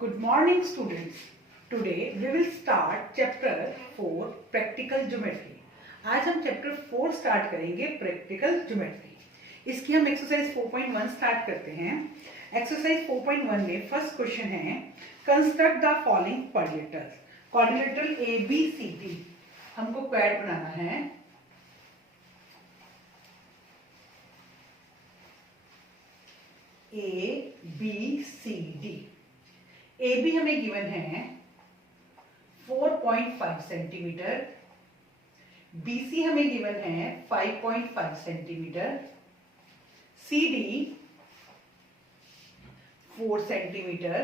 Good morning students. Today we will start chapter 4 practical geometry. आज हम chapter 4 start करेंगे practical geometry. इसकी हम exercise 4.1 स्टार्ट करते हैं. Exercise 4.1 में फर्स्ट क्वेश्चन है construct the following quadrilateral. Quadrilateral A B C D हमको क्वाड बनाना है. A B C D. A B हमें गिवन है 4.5 सेंटीमीटर, बी सी हमें गिवन है 5.5 centimetre, C D 4 centimetre,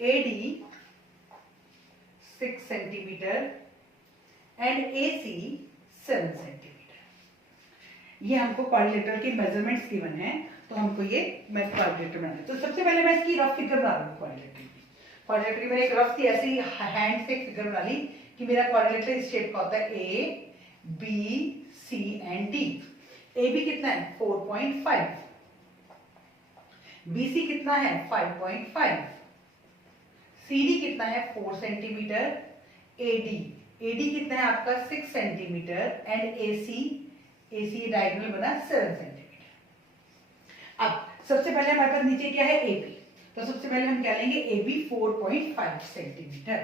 A D 6 centimetre and A C 7 centimetre. ये हमको quadrilateral के मेजरमेंट्स गिवन है, तो हमको ये मैं क्वाड्रिलेटर बनाना है. तो सबसे पहले मैं इसकी रफ फिगर बना लूँ. क्वाड्रिलेटर की मैंने एक रफ सी ऐसी हैंड से फिगर बना ली कि मेरा क्वाड्रिलेटर इस शेप का होता है A B C and D. A B कितना है 4.5, बी सी कितना है 5.5, सी डी कितना है 4 सेंटीमीटर, ए डी कितना है आपका 6 centimetre and A C diagonal बना 7 सेंटीमीटर. अब सबसे पहले हमारे पास नीचे क्या है ए बी, तो सबसे पहले हम क्या लेंगे A B 4.5 centimetre.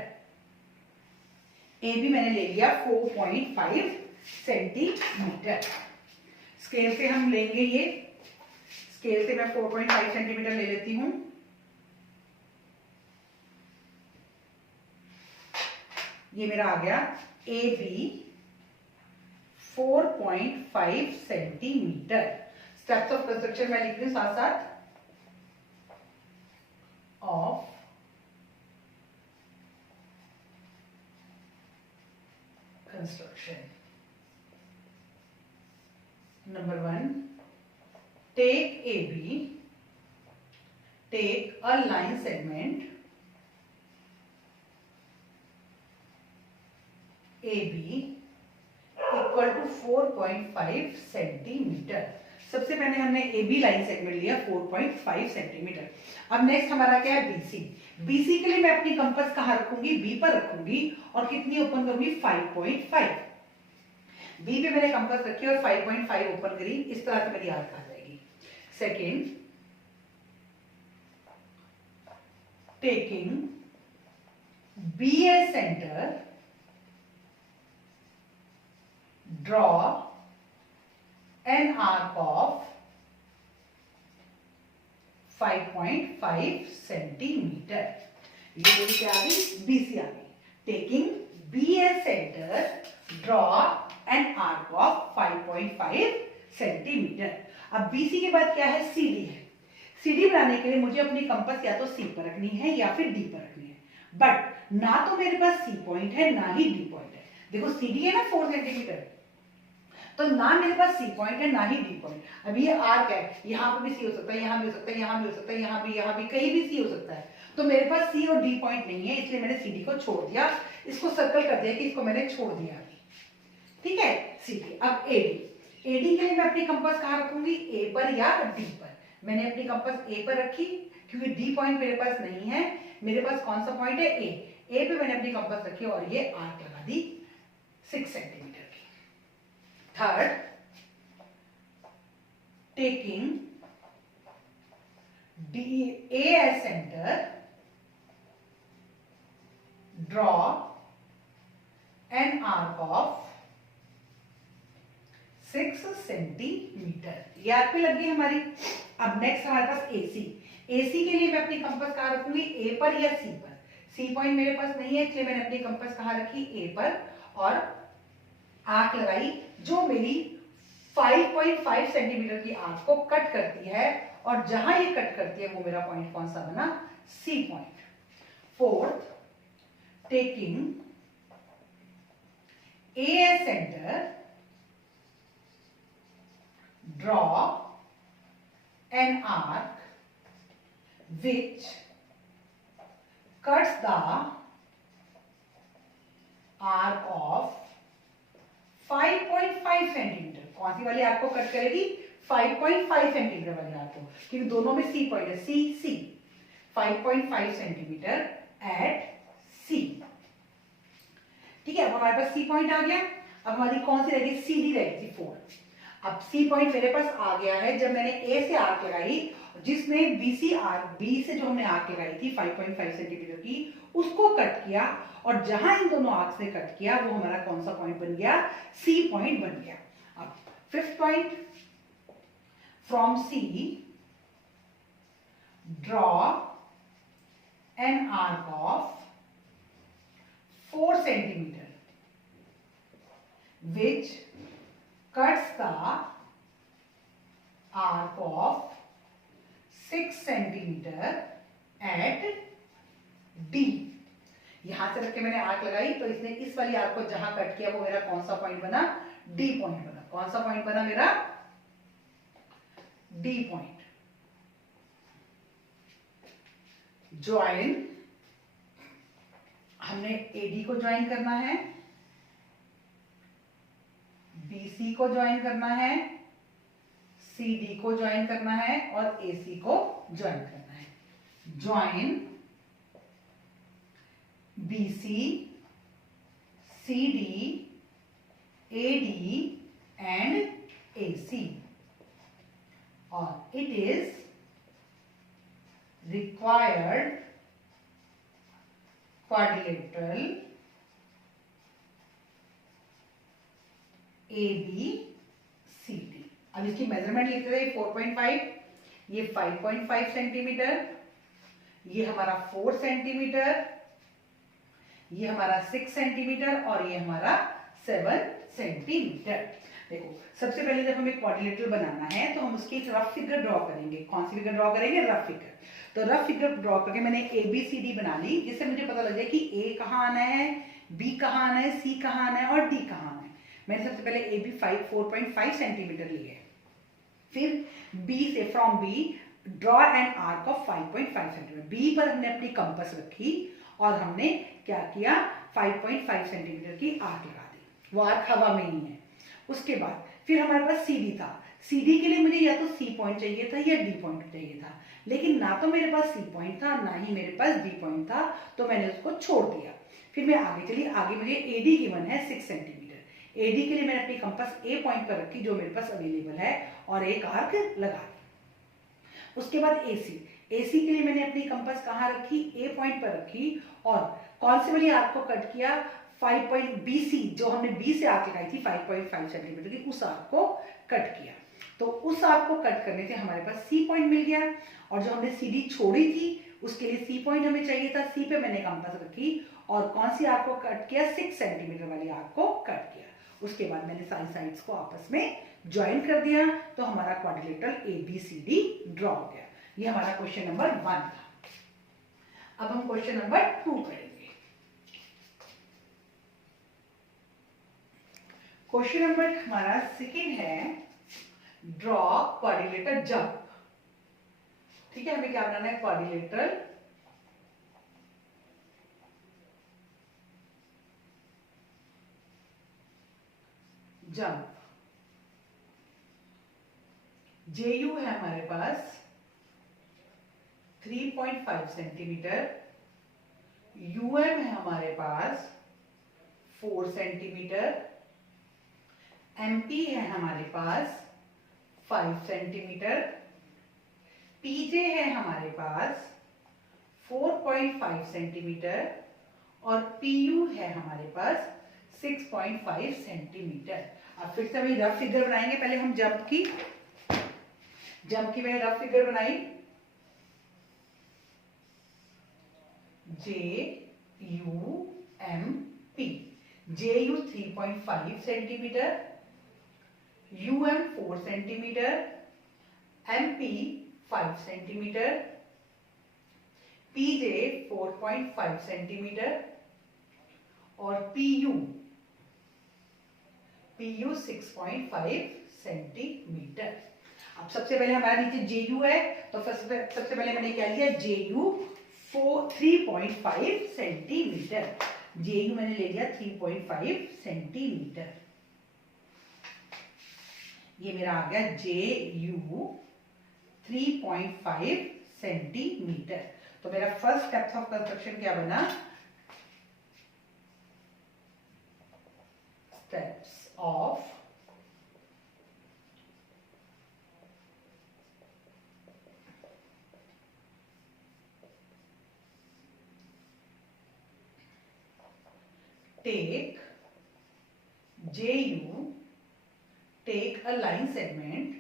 A B मैंने ले लिया 4.5 सेंटीमीटर. स्केल से हम लेंगे ये, स्केल से मैं 4.5 सेंटीमीटर ले लेती हूं. ये मेरा आ गया A B 4.5 centimetre. Steps of construction मैं लिख रही हूं साथ साथ. Of construction. Number 1, take A B, take a line segment A B equal to 4.5 centimetre. सबसे पहले हमने ए बी लाइन सेगमेंट लिया 4.5 सेंटीमीटर. अब नेक्स्ट हमारा क्या है बीसी. बीसी के लिए मैं अपनी कंपास कहां रखूंगी, बी पर रखूंगी और कितनी ओपन करूंगी 5.5. बी पे मैंने कंपास रखी और 5.5 ओपन करी. इस तरह से मेरी आर्क आ जाएगी. Second, taking B as centre, draw an arc of 5.5 centimetre. ये मेरी क्या आ गई BC आ गई. टेकिंग B as center, draw an arc of 5.5 centimetre. अब BC के बाद क्या है CD है. CD बनाने के लिए मुझे अपनी कंपास या तो C पर रखनी है या फिर D पर रखनी है. बट ना तो मेरे पास C पॉइंट है ना ही D पॉइंट है. देखो CD है ना 4 सेंटीमीटर, तो ना मेरे पास सी पॉइंट है ना ही डी पॉइंट. अब ये आर्क है, यहाँ पे भी सी हो सकता है, यहाँ भी हो सकता है, यहाँ भी हो सकता है, यहाँ भी कहीं भी सी हो सकता है. तो मेरे पास सी और डी पॉइंट नहीं है, इसलिए मैंने सी डी को छोड़ दिया. इसको सर्कल कर दिया कि इसको मैंने छोड़ दिया. ठीक है. C D. अब ए डी. ए डी के लिए मैं अपनी कंपास कहाँ रखूंगी, ए पर या डी पर. मैंने अपनी कंपास ए पर रखी क्योंकि डी पॉइंट मेरे पास नहीं है. मेरे पास कौन सा पॉइंट है ए पे मैंने अपनी कंपास रखी और ये आर्क लगा दी 6 centimetre. Third, taking A as center, draw an arc of 6 centimetre. ये आर्क पे लग गई हमारी. अब नेक्स्ट हमारे पास AC. AC के लिए मैं अपनी कंपास कहाँ रखूंगी, A पर या C पर. C पॉइंट मेरे पास नहीं है, इसलिए मैंने अपनी कंपास कहाँ रखी A पर और आर्क लगाई जो मेरी 5.5 सेंटीमीटर की आर्क को कट करती है. और जहां ये कट करती है वो मेरा पॉइंट कौन सा बना, C point. Fourth, taking A as centre, draw an arc which cuts the arc of 5.5 centimetre. कौन सी वाली आर्क को कट करेगी, 5.5 सेंटीमीटर वाली आर्क को, क्योंकि दोनों में सी पॉइंट है, सी सी. 5.5 सेंटीमीटर एट सी। ठीक है, अब हमारे पास सी पॉइंट आ गया। अब हमारी कौन सी रहेगी, सी डी रहेगी 4। अब सी पॉइंट मेरे पास आ गया है। जब मैंने ए से आर्क लगाई, जिसमें बी सी आर्क, बी से जो हमने आर्क लगाई थी 5.5 सेंटीमीटर की, उसको कट किया, और जहां इन दोनों आर्क से कट किया वो हमारा कौन सा पॉइंट बन गया, सी पॉइंट बन गया। अब fifth point, from C draw an arc of 4 centimetre which cuts the arc of 6 centimeter at D। यहां से रख के मैंने आर्क लगाई, तो इसने इस वाली आर्क को जहां कट किया वो मेरा कौन सा पॉइंट बना, डी पॉइंट बना। कौन सा पॉइंट बना मेरा, डी पॉइंट। ज्वाइन, हमने एडी को ज्वाइन करना है, बीसी को ज्वाइन करना है, सीडी को ज्वाइन करना है, और एसी को ज्वाइन करना है। Join BC, CD, AD and AC, और it is required quadrilateral A B C D. अब इसकी मेजरमेंट लिखते थे, 4.5, ये 5.5 सेंटीमीटर, ये हमारा 4 सेंटीमीटर, ये हमारा 6 सेंटीमीटर, और ये हमारा 7 सेंटीमीटर। देखो, सबसे पहले जब हमें क्वाड्रिलेटरल बनाना है तो हम उसकी एक रफ फिगर ड्रॉ करेंगे। कौन सी फिगर ड्रॉ करेंगे, रफ फिगर। तो रफ फिगर ड्रॉ करके मैंने ए बी सी डी बना ली, जिससे मुझे पता लग जाए कि ए कहाँ आना है, बी कहाँ आना है, सी कहाँ आना है, और डी कहाँ आना है। मैंने सबसे पहले ए बी 4.5 सेंटीमीटर लिए, फिर बी से, from B draw an arc of 5.5 centimetre. B पर हमने अपनी कंपास रखी और हमने क्या किया, 5.5 सेंटीमीटर की आर्क लगा दी। वो आर्क हवा में ही है। उसके बाद फिर हमारे पास सी डी था। सी डी के लिए मुझे या तो सी पॉइंट चाहिए था या डी पॉइंट चाहिए था, लेकिन ना तो मेरे पास सी पॉइंट था ना ही मेरे पास डी पॉइंट था, तो मैंने उसको छोड़ दिया। फिर मैं आगे चली, आगे मुझे एडी गिवन है 6 सेंटीमीटर। एडी के लिए मैंने अपनी कंपास ए पॉइंट पर रखी जो मेरे पास अवेलेबल है, और एक आर्क लगा दी। उसके बाद एसी, एसी के लिए मैंने अपनी कंपास कहाँ रखी, ए पॉइंट पर रखी, और कौन से वाली आर्क को कट किया, 5.BC, जो हमने बी से आर्क लगाई थी 5.5 सेंटीमीटर की, उस आर्क को कट किया। तो उस आर्क को कट करने से हमारे पास सी पॉइंट मिल गया, और जो हमने सी डी छोड़ी थी उसके लिए सी पॉइंट हमें चाहिए था। सी पे मैंने कंपास रखी, और कौन सी आर्क को कट किया, 6 सेंटीमीटर वाली आर्क को कट किया। उसके बाद मैंने सारी साइड्स को आपस में ज्वाइन कर दिया, तो हमारा quadrilateral A B C D draw हो गया। ये हमारा क्वेश्चन नंबर 1 था। अब हम क्वेश्चन नंबर 2 करेंगे। क्वेश्चन नंबर हमारा सेकेंड है, ड्रॉ क्वाड्रिलेटरल जंप। ठीक है, हमें क्या बनाना है, क्वाड्रिलेटरल जंप। JU है हमारे पास 3.5 सेंटीमीटर, UM है हमारे पास 4 सेंटीमीटर, MP है हमारे पास 5 सेंटीमीटर, PJ है हमारे पास 4.5 सेंटीमीटर, और PU है हमारे पास 6.5 सेंटीमीटर। अब फिर से हम रफ फिगर बनाएंगे। पहले हम जंप की मैंने रफ फिगर बनाई, JUMP। JU 3.5 centimetre, UM 4 centimetre, MP 5 centimetre, PJ 4.5 centimetre, और PU 6.5 सेंटीमीटर। अब सबसे पहले हमारा नीचे JU है, तो सबसे पहले मैंने क्या लिया, JU 3.5 सेंटीमीटर। JU मैंने ले लिया 3.5 सेंटीमीटर। ये मेरा आ गया JU 3.5 सेंटीमीटर। तो मेरा फर्स्ट डेप्थ ऑफ कंस्ट्रक्शन क्या बना, steps of take JU, take a line segment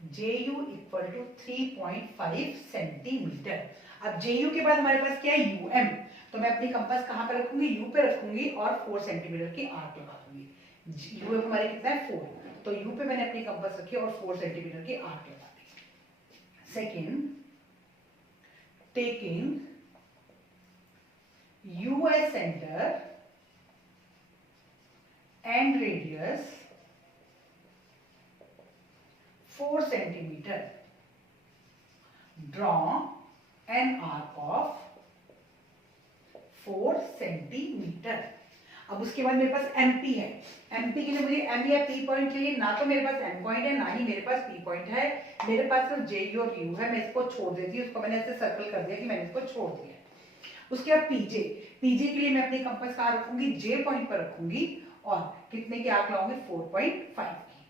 JU equal to 3.5 centimetre. अब JU के बाद हमारे पास क्या है, UM, तो मैं अपनी कंपास कहां पे रखूंगी, U पे रखूंगी और 4 सेंटीमीटर की आर्क लगा दूंगी। UM हमारे कितना है 4, तो U पे मैंने अपनी कंपास रखी और 4 सेंटीमीटर की आर्क लगा दी। Second, taking U as center and radius 4 centimeter, draw an arc of 4 centimeter। अब उसके बाद मेरे पास MP है, MP के लिए मुझे M या P पॉइंट चाहिए, ना तो मेरे पास M पॉइंट है ना ही मेरे पास P पॉइंट है, मेरे पास सिर्फ JU और U है। मैं इसको छोड़ देती हूँ, उसको मैंने ऐसे सर्कल कर दिया कि मैंने इसको छोड़ दिया। उसके बाद PJ, PJ के लिए मैं अपनी कंपास कहाँ रखूंगी, J पॉइंट पर रखूंगी और कितने की आर्क लगाऊंगी, 4.5 की।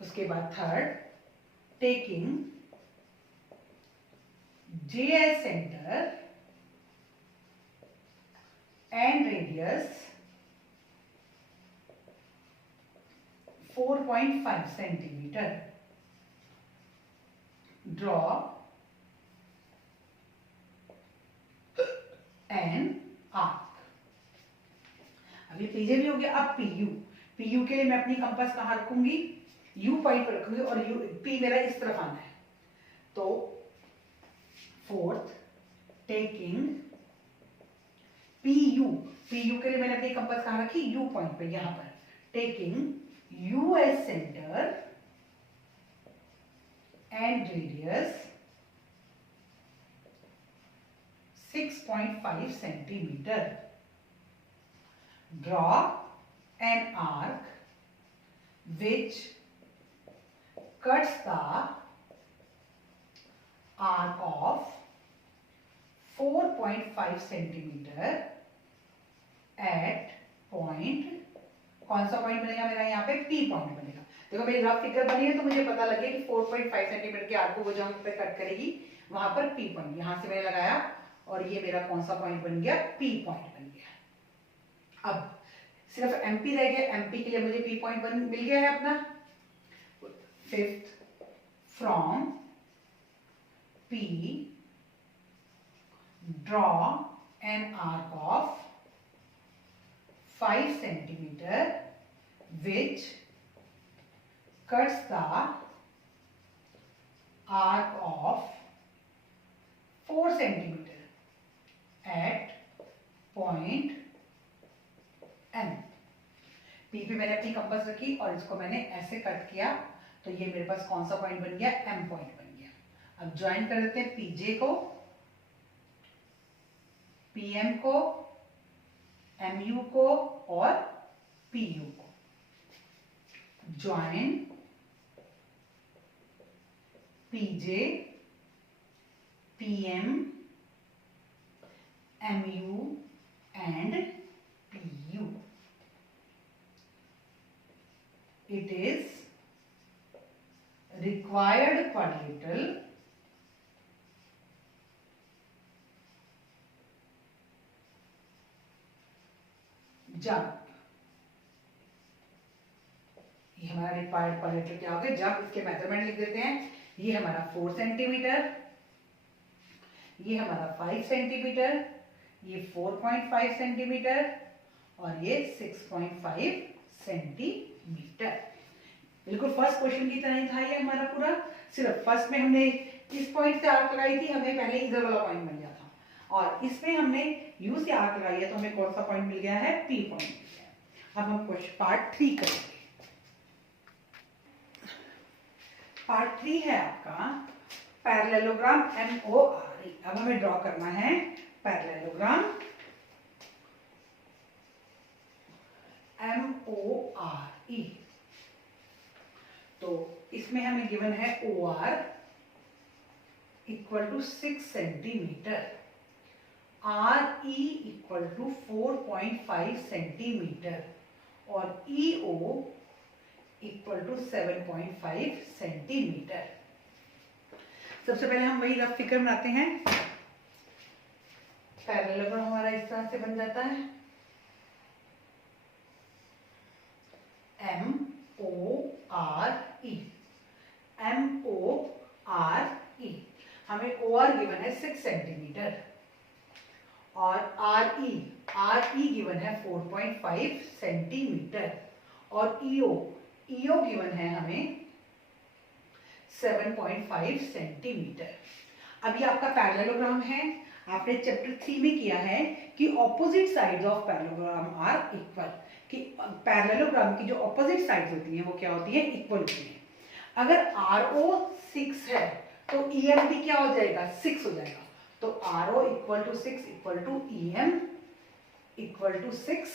उसके बाद third, taking J as center and radius 4.5 centimetre, draw an arc. अब ये पीजे भी हो गया। अब पीयू, पीयू के लिए मैं अपनी कंपास कहां रखूंगी, यू पॉइंट पर रखूंगी और यू पी मेरा इस तरफ आना है। तो फोर्थ, टेकिंग पीयू, पीयू के लिए मैंने अपनी कंपास कहां रखी, यू पॉइंट पे, यहां पर। Taking U as center and radius 6.5 centimeter, draw an arc which cuts the arc of 4.5 centimeter at point, कौन सा पॉइंट बनेगा मेरा, यहाँ पे P पॉइंट बनेगा। देखो मेरी रफ फिगर बनी है तो मुझे पता लगे कि 4.5 सेंटीमीटर के आर्क को वो जहां पे कट करेगी वहां पर P पॉइंट, यहां से मैंने लगाया और ये मेरा कौन सा पॉइंट बन गया, P पॉइंट बन गया। अब सिर्फ MP रह गया, MP के लिए मुझे P पॉइंट मिल गया है अपना। Fifth, from P draw an arc of 5 centimeter which cuts the arc of 4 centimeter at point M। P पे मैंने अपनी कंपास रखी और इसको मैंने ऐसे कट किया तो ये मेरे पास कौन सा पॉइंट बन गया, M पॉइंट बन गया। अब ज्वाइन कर देते हैं PJ को, PM को, MU को और PU को। Join PJ, PM, MU and PU। It is required quadrilateral जब, ये हमारा रिक्वायर्ड क्वाड्रिलेटरल क्या हो गया, जब इसके मेजरमेंट लिख देते हैं। ये हमारा 4 सेंटीमीटर, ये हमारा 5 सेंटीमीटर, ये 4.5 सेंटीमीटर और ये 6.5 सेंटीमीटर। बिल्कुल फर्स्ट क्वेश्चन की तरह ही था ये हमारा पूरा, सिर्फ फर्स्ट में हमने इस पॉइंट से आर्क लगाई थी, हमें पहले इधर वाला पॉइंट मिल गया था, और इसमें हमने यू से आर्क लगाई है तो हमें कौन सा पॉइंट मिल गया है, पी पॉइंट मिल गया है। अब हम क्वेश्चन पार्ट 3 करेंगे। पार्ट 3 है आपका पैरेललोग्राम MORE। अब हमें ड्रॉ करना है पैरेललोग्राम MORE। तो इसमें हमें गिवन है OR equal to 6 centimetre, RE equal to 4.5 centimetre और EO इक्वल टू 7.5 सेंटीमीटर। सबसे पहले हम वही रफ फिगर बनाते हैं। पैरेललोग्राम हमारा इस तरह से बन जाता है, MORE, MORE। हमें OR गिवन है 6 सेंटीमीटर और RE गिवन है 4.5 सेंटीमीटर और EO गिवन है हमें 7.5 सेंटीमीटर। अब ये आपका पैरेललोग्राम है। आपने चैप्टर 3 में किया है कि opposite sides of parallelogram are equal, कि पैरेललोग्राम की जो ऑपोजिट साइड्स होती हैं वो क्या होती है, इक्वल होती है। अगर RO 6 है तो EM भी क्या हो जाएगा, 6 हो जाएगा। तो RO equal to 6 equal to EM equal to 6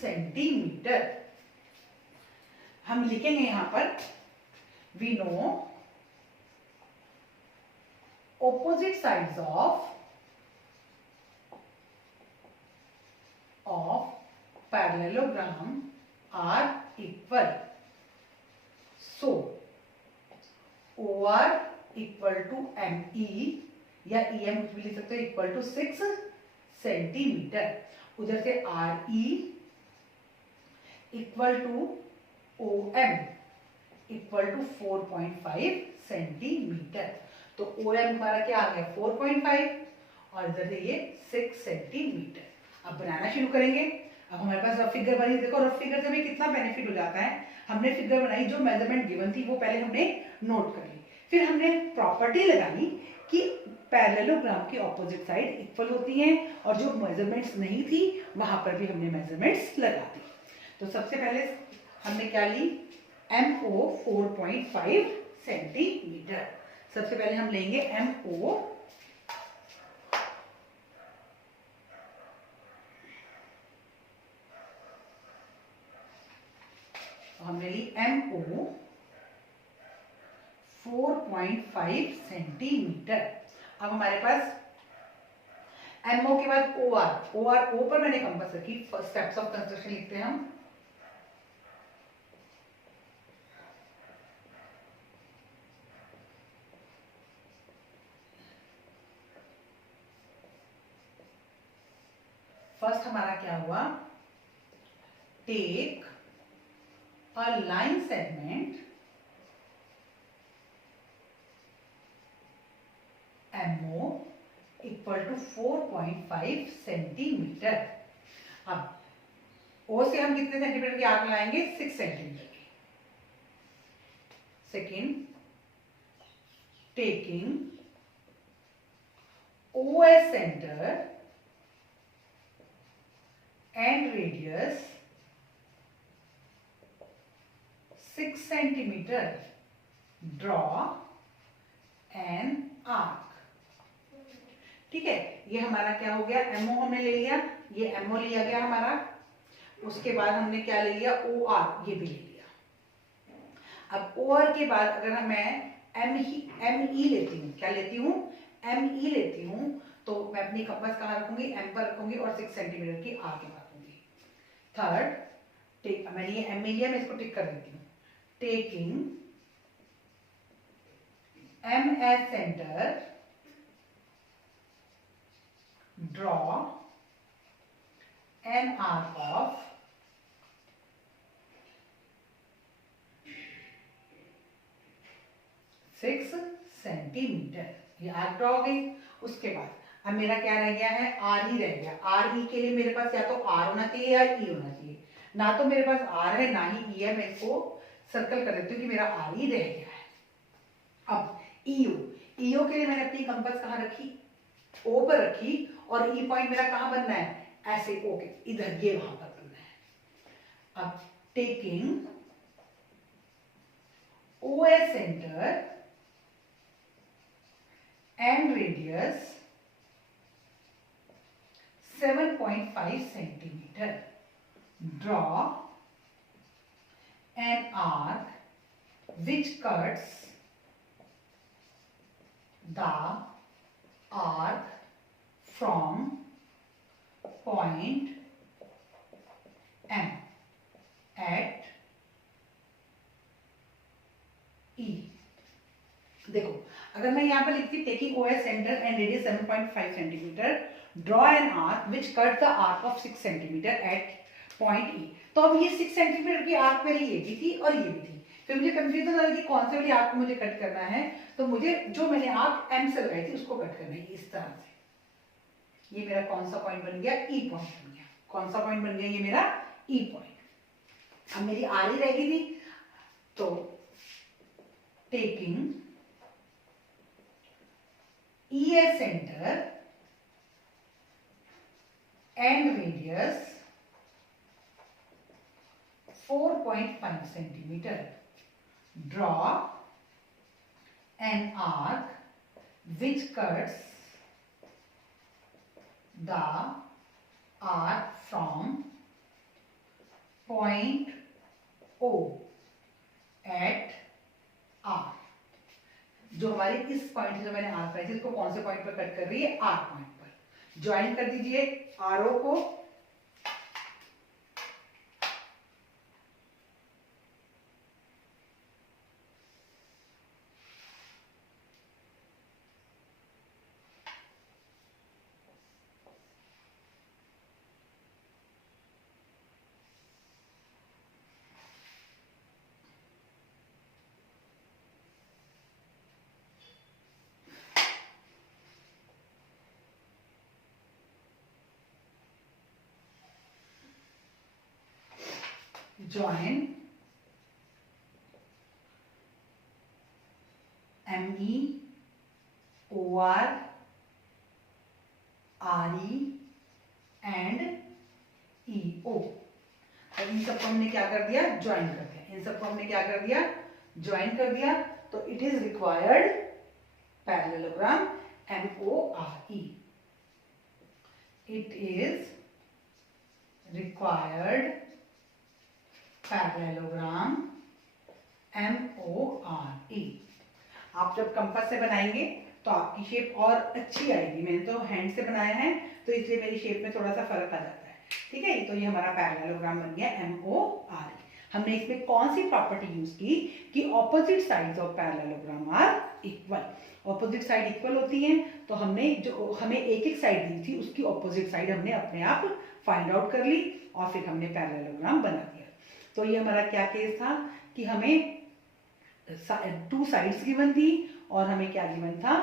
centimetre. हम लिखेंगे यहां पर we know opposite sides of parallelogram are equal. So OR equal to ME या EM कुछ भी लिख सकते हो, इक्वल टू 6 सेंटीमीटर। उधर से RE equal to OM equal to 4.5 centimetre. तो OM हमारा क्या आ गया, 4.5 और इधर से ये 6 सेंटीमीटर। अब बनाना शुरू करेंगे। अब हमारे पास रफ फिगर बनी। देखो रफ फिगर से हमें कितना बेनिफिट हो जाता है। हमने फिगर बनाई, जो मेजरमेंट गिवन थी वो पहले हमने नोट कर ली, फिर हमने प्रॉपर्टी लगाई कि पैरेललोग्राम की ऑपोजिट साइड इक्वल होती हैं और जो मेजरमेंट्स नहीं थी वहां पर भी हमने मेजरमेंट्स लगा दी। तो सबसे पहले हमने क्या ली, MO 4.5 सेंटीमीटर। सबसे पहले हम लेंगे MO, हमने ली MO 4.5 सेंटीमीटर। अब हमारे पास MO के बाद OR, O पर मैंने कंपास रखी। फर्स्ट स्टेप्स ऑफ कंस्ट्रक्शन लिखते हैं हम। फर्स्ट हमारा क्या हुआ, take a line segment MO equal to 4.5 centimetre. अब O से हम कितने सेंटीमीटर की आर्क लाएंगे, 6 सेंटीमीटर की। Second, taking O as center and radius 6 centimeter, draw an arc। ठीक है, ये हमारा क्या हो गया, MO हमने ले लिया, ये MO लिया गया हमारा। उसके बाद हमने क्या ले लिया, OR, ये भी ले लिया। अब OR के बाद अगर मैं ME लेती हूँ, क्या लेती हूँ, ME लेती हूँ, तो मैं अपनी कंपास कहाँ रखूंगी, M पर रखूंगी और 6 सेंटीमीटर की आर्क लगाऊंगी। थर्ड, टेक, मैंने ये ME लिया, मैं इसको टिक कर देती हूँ। Taking M as center, draw an arc of 6 centimetre. ये आर्क ड्रॉ हो गई। उसके बाद अब मेरा क्या रह गया है, आर ही रह गया। आर ही के लिए मेरे पास या तो आर होना चाहिए या ई होना चाहिए। ना तो मेरे पास आर है ना ही ई है, मैं इसको सर्कल कर देती हूँ कि मेरा आर ही रह गया है। अब ईओ के लिए मैंने अपनी कंपास कहाँ रखी, ओ पर रखी और ई पॉइंट मेरा कहाँ बनना है, ऐसे ओके इधर, ये वहां पर बनना है। अब taking O as centre and radius 7.5 centimeter, draw an arc which cuts the arc from point M at E। देखो अगर मैं यहाँ पर लिखती taking OS centre and radius 7.5 centimetre, draw an arc which cut the arc of 6 centimetre at point E। तो अब ये 6 centimetre की आर्क मेरी ये भी थी और ये भी थी, फिर मुझे कंफ्यूजन हो रहा है कि कौन से वाली आर्क को मुझे कट करना है। तो मुझे जो मैंने आर्क M से लगाई थी उसको कट करना है इस तरह से। ये मेरा कौन सा पॉइंट बन गया? E पॉइंट बन गया। कौन सा पॉइंट बन गया? ये मेरा E पॉइंट। अब मेरी आर ही रहेगी थी, तो taking E as center and radius 4.5 centimeter, draw an arc which cuts the arc from point O at R। जो हमारी इस पॉइंट से जो मैंने आर्क बनाई थी उसको कौन से पॉइंट पर कट कर रही है? आर पॉइंट पर। ज्वाइन कर दीजिए आर ओ को, join ME OR RE and EO। अब इन सबको हमने क्या कर दिया? ज्वाइन कर दिया। इन सबको हमने क्या कर दिया? ज्वाइन कर दिया। तो it is required parallelogram MORE। It is required parallelogram MORE। आप जब कंपास से बनाएंगे तो आपकी शेप और अच्छी आएगी। मैंने तो हैंड से बनाया है तो इसलिए मेरी शेप में थोड़ा सा फर्क आ जाता है, ठीक है। तो ये हमारा पैरेललोग्राम बन गया MORE। हमने इसमें कौन सी प्रॉपर्टी यूज की कि opposite sides of parallelogram are equal. Opposite side equal होती हैं, तो हमने जो हमें एक एक साइड दी थी उसकी ऑपोजिट साइड हमने अपने आप फाइंड आउट कर ली और फिर हमने पैरेललोग्राम बना दिया। तो ये हमारा क्या केस था कि हमें 2 साइड्स गिवन थी और हमें क्या गिवन था?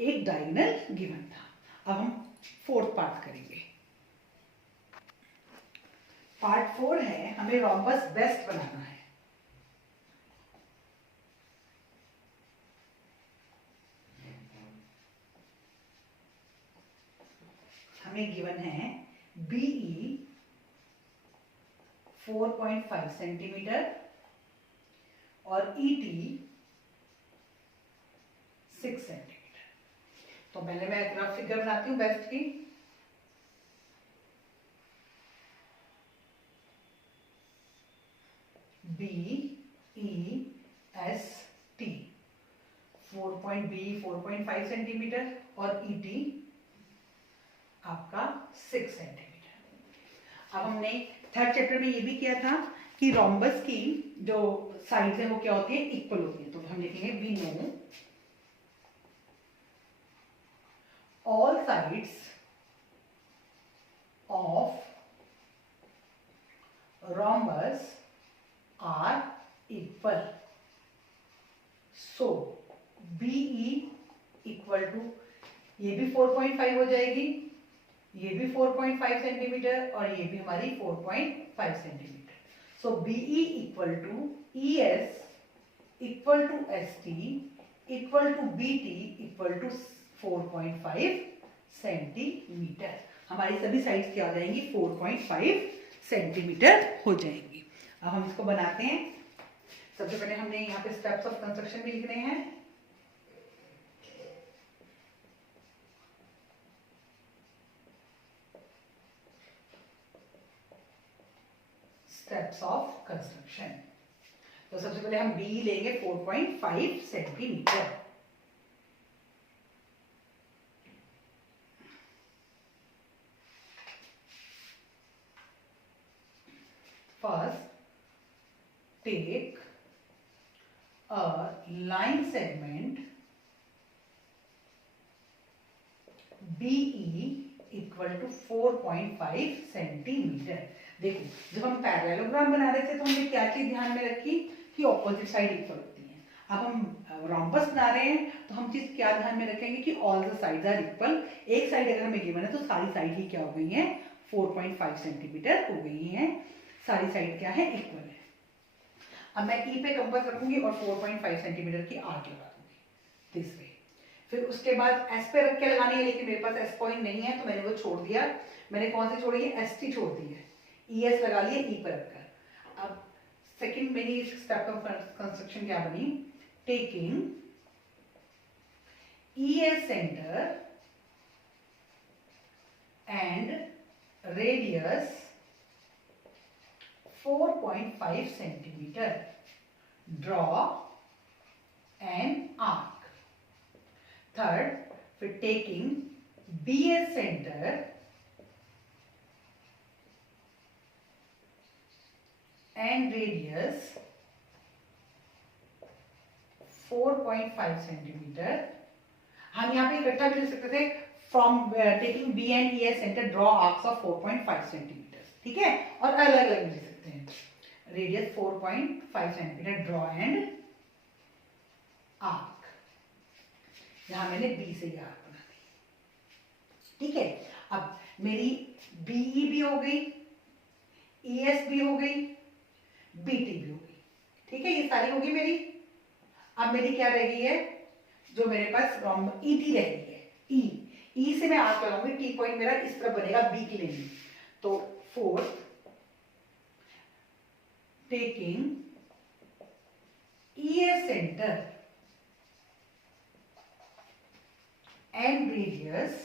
एक डायगोनल गिवन था। अब हम 4th पार्ट करेंगे। पार्ट 4 है हमें रोम्बस बेस्ट बनाना है। हमें गिवन है BE 4.5 सेंटीमीटर और ET 6 सेंटीमीटर। तो पहले मैं एक रफ फिगर बनाती हूँ बेस्ट की। BEST 4.5 सेंटीमीटर और ET आपका 6 सेंटीमीटर। अब हमने 3rd चैप्टर में ये भी किया था कि रोम्बस की जो साइड्स है वो क्या होती है? इक्वल होती है। तो हम लिखेंगे we know all sides of rhombus are equal. So BE equal to, ये भी 4.5 हो जाएगी, ये भी 4.5 सेंटीमीटर और ये भी हमारी 4.5 centimetre. So BE equal to ES equal to ST equal to BT equal to 4.5 centimetre. हमारी सभी साइड्स क्या हो जाएंगी? 4.5 सेंटीमीटर हो जाएंगी। अब हम इसको बनाते हैं। सबसे पहले हमने यहाँ पे स्टेप्स ऑफ कंस्ट्रक्शन भी लिखने हैं। Steps of construction. तो सबसे पहले हम बी लेंगे 4.5 centimetre. First, take a line segment BE equal to 4.5 centimetre. देखो जब हम पैरेललोग्राम बना रहे थे तो हमने क्या चीज ध्यान में रखी कि ऑपोजिट साइड इक्वल होती है। अब हम रोम्बस बना रहे हैं तो हम चीज क्या ध्यान में रखेंगे कि all the sides are equal. एक साइड अगर हमें गिवन है तो सारी साइड ही क्या हो गई है, 4.5 सेंटीमीटर हो गई है। सारी साइड क्या है, इक्वल है। अब मैं ई पे कंपास रखूंगी और 4.5 सेंटीमीटर की आर्क लगा दूंगी दिस वे। फिर उसके बाद एस पे रख के लगानी है, लेकिन मेरे पास एस पॉइंट नहीं है तो मैंने वो छोड़ दिया। मैंने कौन सी छोड़ी है, एस टी छोड़ दी है। ई एस लगा लिया ई पर रखकर। अब सेकंड मेरी स्टेप ऑफ कंस्ट्रक्शन क्या बनी, taking E as centre and radius 4.5 centimetre, draw an arc. Third, फिर taking B as centre and radius 4.5 centimetre. हम यहाँ पे इकट्ठा भी लिख सकते थे, from taking B and E as centre draw arcs of 4.5 centimetre, ठीक है। और अलग अलग लिख सकते हैं, radius 4.5 centimetre, draw and arc. यहां मैंने बी से ये आर्क बना दी, ठीक है। अब मेरी बीई भी हो गई, ईएस भी हो गई, बीटी भी हो गई, ठीक है। ये सारी होगी मेरी। अब मेरी क्या रह गई है, जो मेरे पास ईटी रह गई है, ई से मैं आर्क लगाऊंगी, टी पॉइंट मेरा इस तरफ बनेगा बी की लेनी। तो fourth, taking ES centre and radius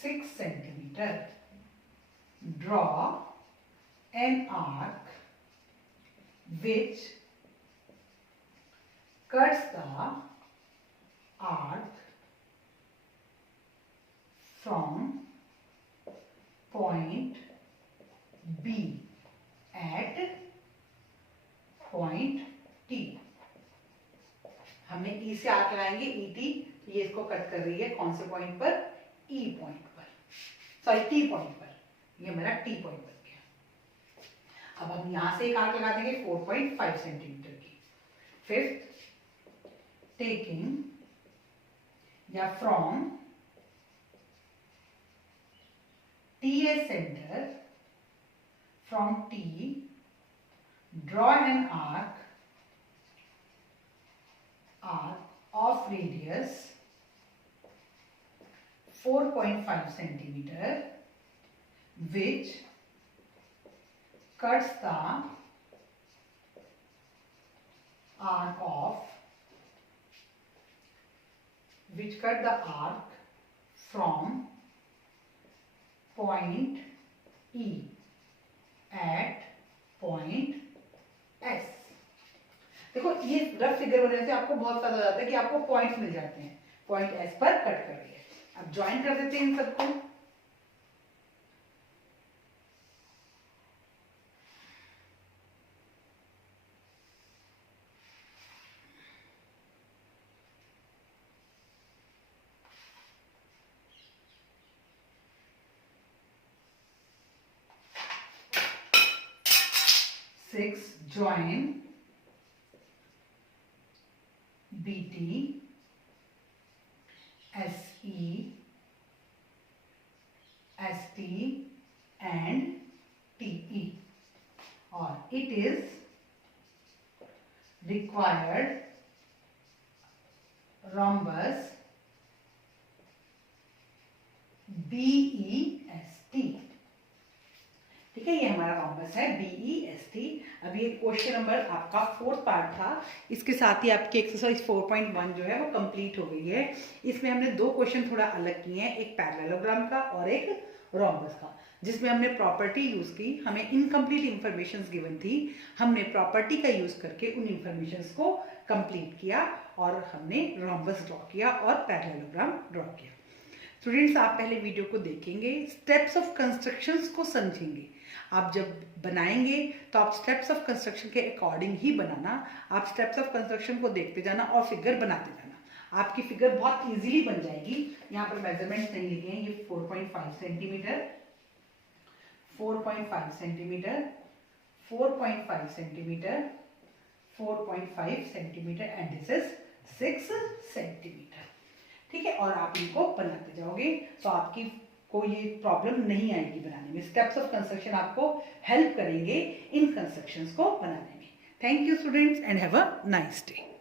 6 centimeter, draw an arc which cuts the arc from point B at point T। हमने ई से आर्क लगाएंगे, ई टी, ये इसको कट कर रही है कौन से पॉइंट पर, ई पॉइंट पर, सॉरी टी पॉइंट पर। ये मेरा टी पॉइंट बन गया। अब हम यहां से एक आर्क लगा देंगे 4.5 सेंटीमीटर की। फिफ्थ, टेकिंग या from T S centre, from T draw an arc of radius 4.5 centimeter which cuts the arc from point E at point S। देखो ये रफ फिगर बनने से आपको बहुत फायदा हो जाता है कि आपको पॉइंट्स मिल जाते हैं, पॉइंट एस पर कट कर रही है। अब ज्वाइन कर देते हैं इन सबको। Six, join BT, SE, ST and TE, or it is required rhombus BEST, ठीक है। ये हमारा रॉम्बस है BEST। अभी एक क्वेश्चन नंबर आपका 4th पार्ट था, इसके साथ ही आपकी एक्सरसाइज 4.1 जो है वो कंप्लीट हो गई है। इसमें हमने 2 क्वेश्चन थोड़ा अलग किए हैं, एक पैरेललोग्राम का और एक रोम्बस का, जिसमें हमने प्रॉपर्टी यूज की, हमें इनकम्प्लीट इंफॉर्मेशन गिवन थी, हमने प्रॉपर्टी का यूज करके उन इंफॉर्मेशन को कंप्लीट किया और हमने रोम्बस ड्रॉ किया और पैरेललोग्राम ड्रॉ किया। स्टूडेंट्स, आप पहले वीडियो को देखेंगे, स्टेप्स ऑफ कंस्ट्रक्शंस को समझेंगे। आप जब बनाएंगे तो आप स्टेप्स ऑफ कंस्ट्रक्शन के अकॉर्डिंग ही बनाना, आप स्टेप्स ऑफ कंस्ट्रक्शन को देखते जाना और फिगर बनाते जाना। आपकी फिगर बहुत इजीली बन जाएगी। यहाँ पर मेजरमेंट्स नहीं लिखे हैं, ये 4.5 centimetre, 4.5 centimetre, 4.5 centimetre, 4.5 centimetre and this is 6 centimetre. ठीक है, और आप इनको बनाते जाओगे तो आपकी को ये प्रॉब्लम नहीं आएगी बनाने में। स्टेप्स ऑफ कंस्ट्रक्शन आपको हेल्प करेंगे इन कंस्ट्रक्शंस को बनाने में। Thank you students and have a nice day.